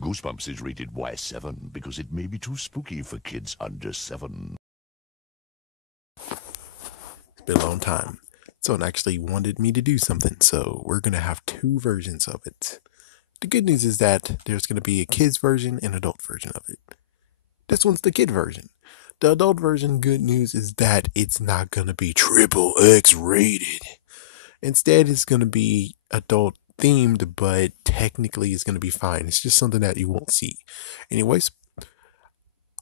Goosebumps is rated Y7 because it may be too spooky for kids under 7. It's been a long time. Someone actually wanted me to do something, so we're going to have two versions of it. The good news is that there's going to be a kid's version and adult version of it. This one's the kid version. The adult version, good news is that it's not going to be triple X rated. Instead, it's going to be adult themed, but technically it's going to be fine. It's just something that you won't see. Anyways,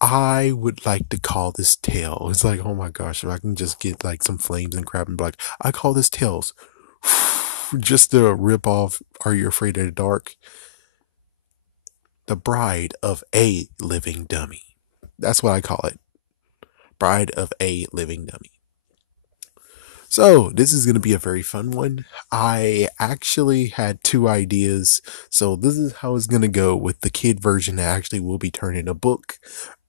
I would like to call this tale. It's like, oh my gosh, if I can just get like some flames and crap and be like, I call this Tales. Just to rip off Are You Afraid of the Dark? The Bride of a Living Dummy. That's what I call it. Bride of a Living Dummy. So, this is going to be a very fun one. I actually had two ideas. So, this is how it's going to go with the kid version that actually will be turned into a book.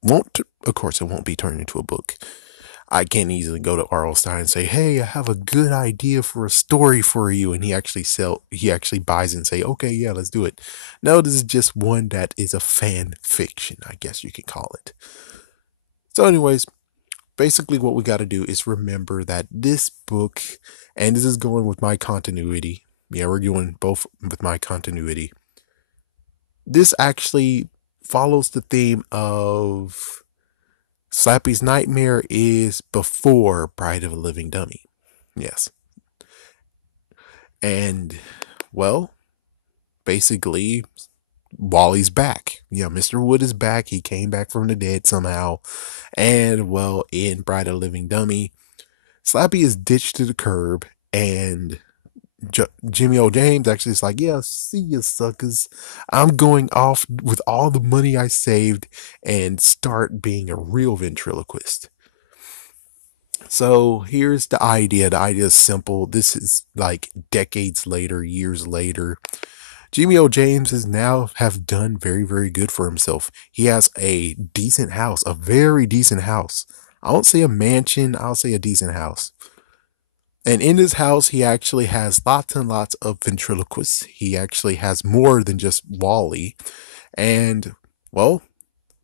Of course, it won't be turned into a book. I can't easily go to R.L. Stein and say, "Hey, I have a good idea for a story for you," and he actually buys it and say, "Okay, yeah, let's do it." No, this is just one that is a fan fiction, I guess you could call it. So, anyways, basically what we got to do is remember that this book, and this is going with my continuity. Yeah, we're doing both with my continuity. This actually follows the theme of Slappy's nightmare is before Bride of a Living Dummy. Yes. And, well, basically, Wally's back. Yeah, Mr. Wood is back. He came back from the dead somehow. And, well, in Bride of a Living Dummy, Slappy is ditched to the curb, and Jimmy O. James actually is like, "Yeah, see you suckers. I'm going off with all the money I saved and start being a real ventriloquist." So here's the idea. The idea is simple. This is like decades later, years later. Jimmy O. James is now have done very, very good for himself. He has a decent house, a very decent house. I won't say a mansion, I'll say a decent house. And in his house, he actually has lots and lots of ventriloquists. He actually has more than just Wally. And, well,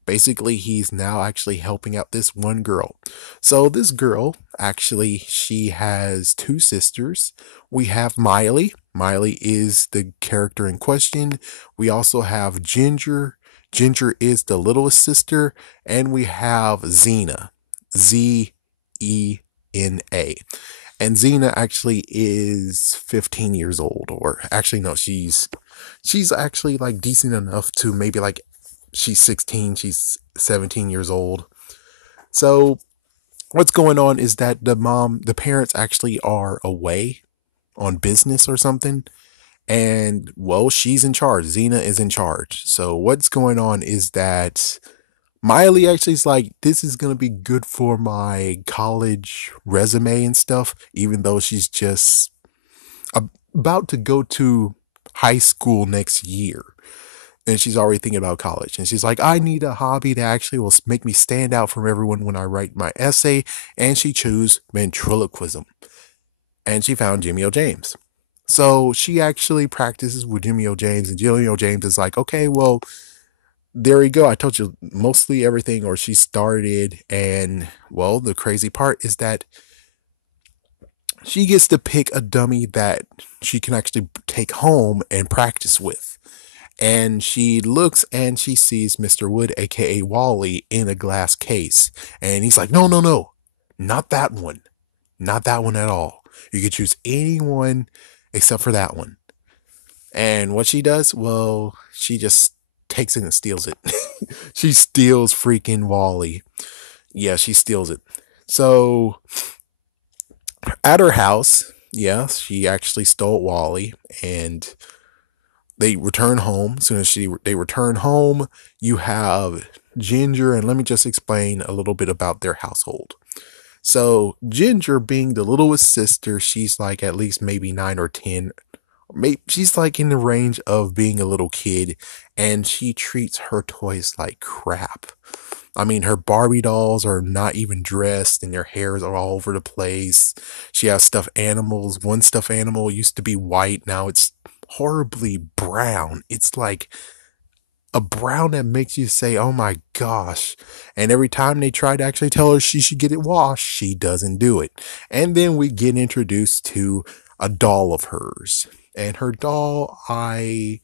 basically he's now actually helping out this one girl. So this girl, actually, she has two sisters. We have Miley is the character in question. We also have Ginger is the littlest sister. And we have Xena, Zena. And Xena actually is 15 years old, or actually no, she's actually like decent enough to maybe like she's 16, she's 17 years old. So what's going on is that the parents actually are away on business or something. And, well, she's in charge. Xena is in charge. So what's going on is that Miley actually is like, this is going to be good for my college resume and stuff, even though she's just about to go to high school next year. And she's already thinking about college. And she's like, I need a hobby that actually will make me stand out from everyone when I write my essay. And she chose ventriloquism. And she found Jimmy O. James. So she actually practices with Jimmy O. James. And Jimmy O. James is like, okay, well, there you go. I told you mostly everything, or she started. And, well, the crazy part is that she gets to pick a dummy that she can actually take home and practice with. And she looks and she sees Mr. Wood, aka Wally, in a glass case. And he's like, no, no, no, not that one. Not that one at all. You could choose anyone except for that one. And what she does, well, she just takes it and steals it. She steals freaking Wally. Yeah, she steals it. So at her house, yeah, she actually stole Wally, and they return home. As soon as they return home, you have Ginger, and let me just explain a little bit about their household. So Ginger, being the littlest sister, she's like at least maybe 9 or 10. Maybe she's like in the range of being a little kid, and she treats her toys like crap. I mean, her Barbie dolls are not even dressed, and their hairs are all over the place. She has stuffed animals. One stuffed animal used to be white, now it's horribly brown. It's like a brown that makes you say, oh my gosh. And every time they try to actually tell her she should get it washed, she doesn't do it. And then we get introduced to a doll of hers. And her doll, oh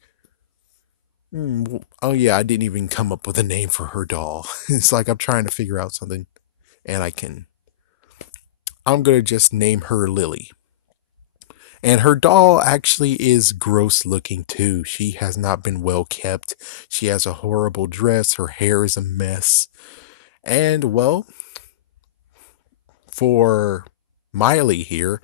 yeah, I didn't even come up with a name for her doll. It's like I'm trying to figure out something, and I'm gonna just name her Lily. And her doll actually is gross looking too. She has not been well kept. She has a horrible dress. Her hair is a mess. And well, for Miley here,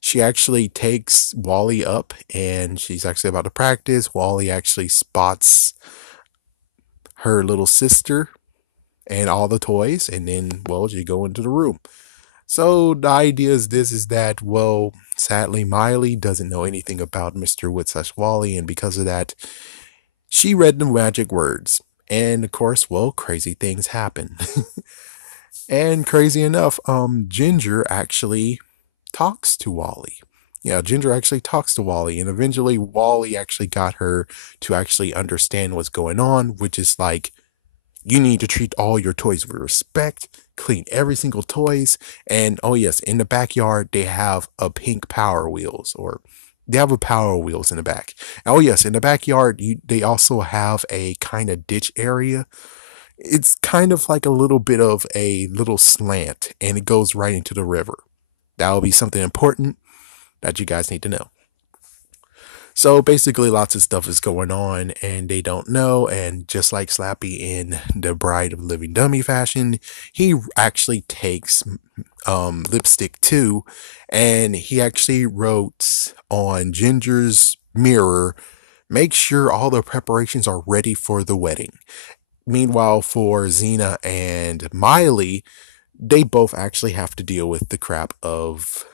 she actually takes Wally up and she's actually about to practice. Wally actually spots her little sister and all the toys, and then, well, she go into the room. So the idea is this is that, well, sadly, Miley doesn't know anything about Mr. Wood/Wally, and because of that, she read the magic words. And of course, well, crazy things happen. And crazy enough, Ginger actually talks to Wally. Yeah, Ginger actually talks to Wally, and eventually Wally actually got her to actually understand what's going on, which is like, you need to treat all your toys with respect, clean every single toys, and oh yes, in the backyard they have a pink Power Wheels, or they have a Power Wheels in the back. Oh yes, in the backyard they also have a kind of ditch area. It's kind of like a little bit of a little slant, and it goes right into the river. That will be something important that you guys need to know. So basically, lots of stuff is going on, and they don't know. And just like Slappy in the Bride of Living Dummy fashion, he actually takes lipstick too, and he actually wrote on Ginger's mirror, "Make sure all the preparations are ready for the wedding." Meanwhile, for Xena and Miley, they both actually have to deal with the crap of,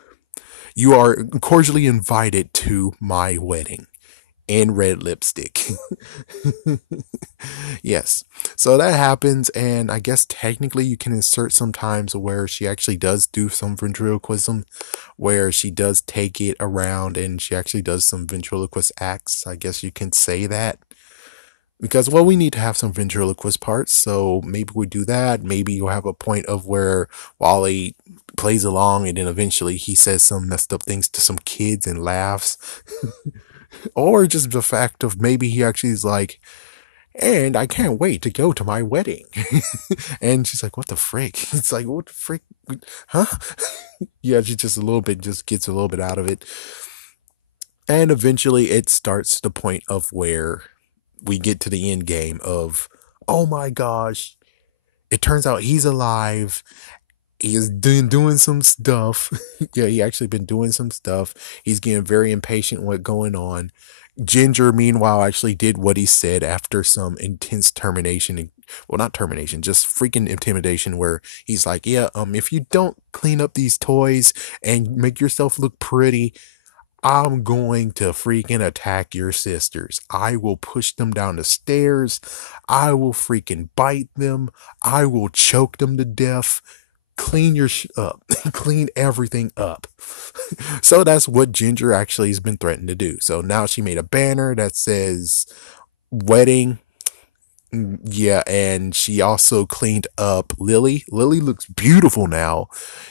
"You are cordially invited to my wedding," and red lipstick. Yes. So that happens, and I guess technically you can insert sometimes where she actually does do some ventriloquism, where she does take it around and she actually does some ventriloquist acts. I guess you can say that. Because, well, we need to have some ventriloquist parts, so maybe we do that. Maybe you'll have a point of where Wally plays along and then eventually he says some messed up things to some kids and laughs. Or just the fact of maybe he actually is like, "And I can't wait to go to my wedding." And she's like, "What the frick?" It's like, "What the frick? Huh?" Yeah, she just a little bit, just gets a little bit out of it. And eventually it starts to the point of where we get to the end game of, oh my gosh, it turns out he's alive. He is doing some stuff. Yeah, he actually been doing some stuff. He's getting very impatient with what's going on. Ginger, meanwhile, actually did what he said after some intense termination. Well, not termination, just freaking intimidation, where he's like, "Yeah, if you don't clean up these toys and make yourself look pretty, I'm going to freaking attack your sisters. I will push them down the stairs. I will freaking bite them. I will choke them to death. Clean your up. Clean everything up." So that's what Ginger actually has been threatened to do. So now she made a banner that says wedding. Yeah, and she also cleaned up Lily. Lily looks beautiful now.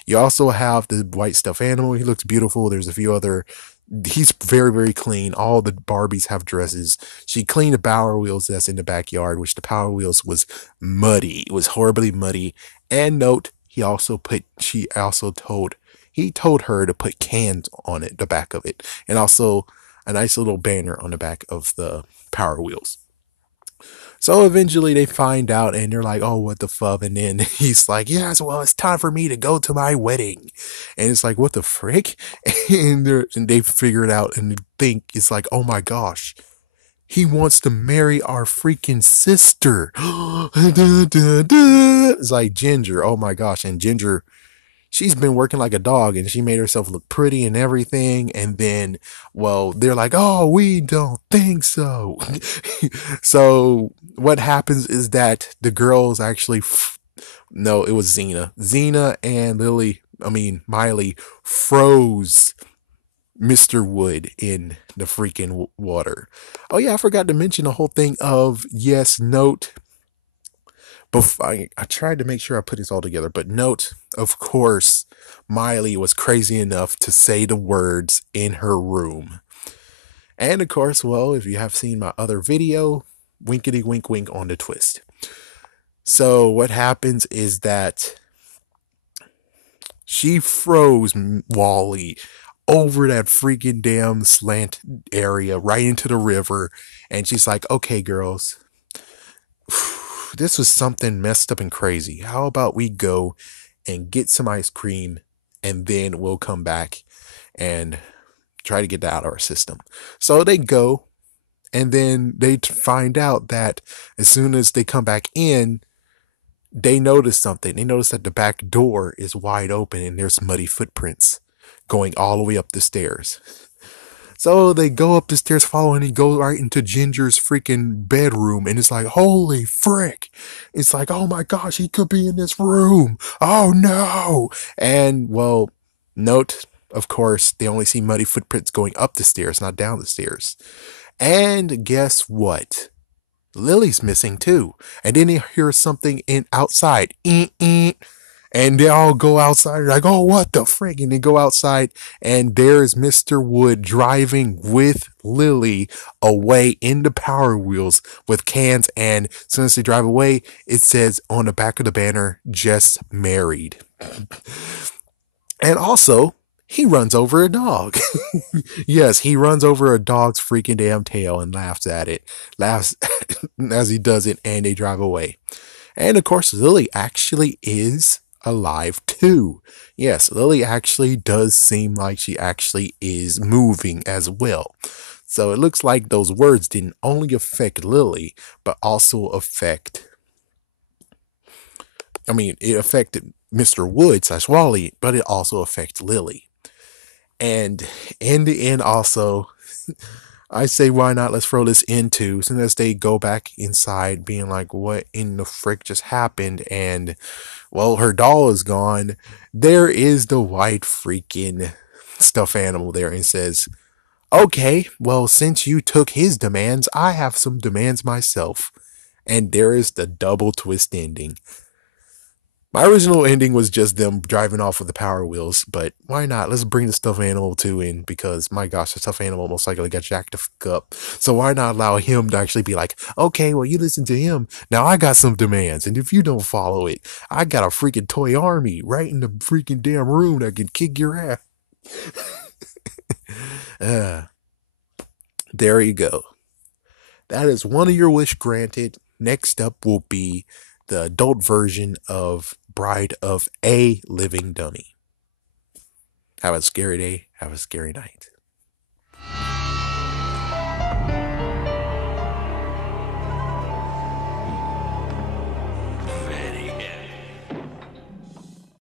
You also have the white stuffed animal. He looks beautiful. There's a few other. He's very, very clean. All the Barbies have dresses. She cleaned the Power Wheels that's in the backyard, which the Power Wheels was muddy. It was horribly muddy. And note, he told her to put cans on it, the back of it, and also a nice little banner on the back of the Power Wheels. So eventually they find out and they're like, "Oh, what the fuck?" And then he's like, "Yes, well, it's time for me to go to my wedding." And it's like, "What the frick?" And they figure it out and think it's like, "Oh my gosh, he wants to marry our freaking sister." It's like Ginger. Oh my gosh. And Ginger, she's been working like a dog and she made herself look pretty and everything. And then, well, they're like, "Oh, we don't think so." So what happens is that the girls actually, no, it was Xena and Miley froze Mr. Wood in the freaking water. Oh yeah, I forgot to mention the whole thing of yes, note. Before I tried to make sure I put this all together, but note, of course, Miley was crazy enough to say the words in her room. And of course, well, if you have seen my other video, winkety wink wink on the twist. So what happens is that she froze Wally over that freaking damn slant area right into the river. And she's like, okay, girls, this was something messed up and crazy. How about we go and get some ice cream and then we'll come back and try to get that out of our system. So they go and then they find out that as soon as they come back in, they notice something. They notice that the back door is wide open and there's muddy footprints going all the way up the stairs. So they go up the stairs following, he goes right into Ginger's freaking bedroom, and it's like, holy frick. It's like, oh my gosh, he could be in this room. Oh no. And well, note, of course, they only see muddy footprints going up the stairs, not down the stairs. And guess what? Lily's missing too. And then they hear something in outside. And they all go outside, like, oh, what the frick? And they go outside, and there's Mr. Wood driving with Lily away in the Power Wheels with cans. And as soon as they drive away, it says on the back of the banner, just married. And also, he runs over a dog. Yes, he runs over a dog's freaking damn tail and laughs at it. Laughs as he does it, and they drive away. And of course, Lily actually is alive too. Yes, Lily actually does seem like she actually is moving as well. So it looks like those words didn't only affect Lily, but also it affected Mr. Wood / Wally, but it also affected Lily. And in the end, also, I say, why not? Let's throw this into, as soon as they go back inside, being like, what in the frick just happened? And, well, her doll is gone. There is the white freaking stuffed animal there and says, okay, well, since you took his demands, I have some demands myself. And there is the double twist ending. My original ending was just them driving off with the Power Wheels, but why not? Let's bring the stuffed animal too in, because my gosh, the stuffed animal most likely got jacked the fuck up. So why not allow him to actually be like, okay, well, you listen to him. Now I got some demands, and if you don't follow it, I got a freaking toy army right in the freaking damn room that can kick your ass. There you go. That is one of your wish granted. Next up will be the adult version of Bride of a Living Dummy. Have a scary day. Have a scary night.